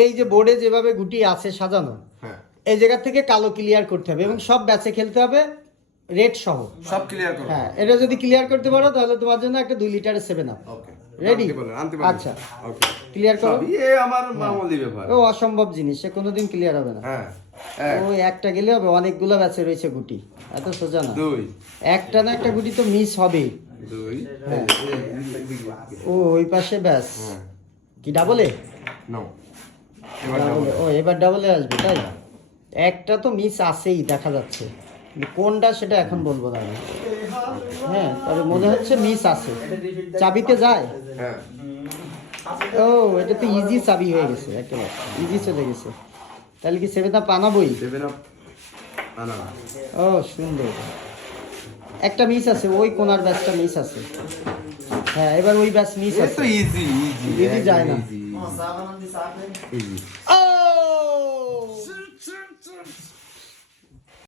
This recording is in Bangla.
এই যে বোর্ডে যেভাবে গুটি আছে সাজানো, হ্যাঁ এই জায়গা থেকে কালো ক্লিয়ার করতে হবে এবং সব ব্যাচে খেলতে হবে রেড সহ। সব ক্লিয়ার করো। হ্যাঁ, এটা যদি ক্লিয়ার করতে পারো তাহলে তোমার জন্য একটা 2 লিটারের 7 আপ। Okay ready? আনতে বলেন। আচ্ছা, ওকে ক্লিয়ার করো। সবই এ আমার মামুলি ব্যাপার। ও অসম্ভব জিনিস, সে কোনোদিন ক্লিয়ার হবে না। হ্যাঁ ওই একটা গেলে হবে, অনেকগুলো ব্যাচে রয়েছে গুটি, এত সোজা না। 2 একটা না একটা গুটি তো মিস হবেই। 2 হ্যাঁ। ও ওই পাশে ব্যাস হ্যাঁ কি ডাবলে? নো এবার ডাবলে, ও এবার ডাবলে আসবে তাই। একটা তো মিস আছেই দেখা যাচ্ছে, কিন্তু কোনটা সেটা এখন বলবো না আমি। হ্যাঁ, তবে মনে হচ্ছে মিস আছে। চাবিতে যায়। হ্যাঁ ও এটা তো ইজি চাবি হয়ে গেছে, একেবারে ইজি চলে গেছে। তাহলে কি 7 আপ আনাবই? 7 আপ আনা ও সুন্দর। একটা মিস আছে, ওই কোনার ব্যাচটা মিস আছে। হ্যাঁ, এবার ওই ব্যাচ মিস এ আছে। তো ইজি Easy যায় না। ইজি ও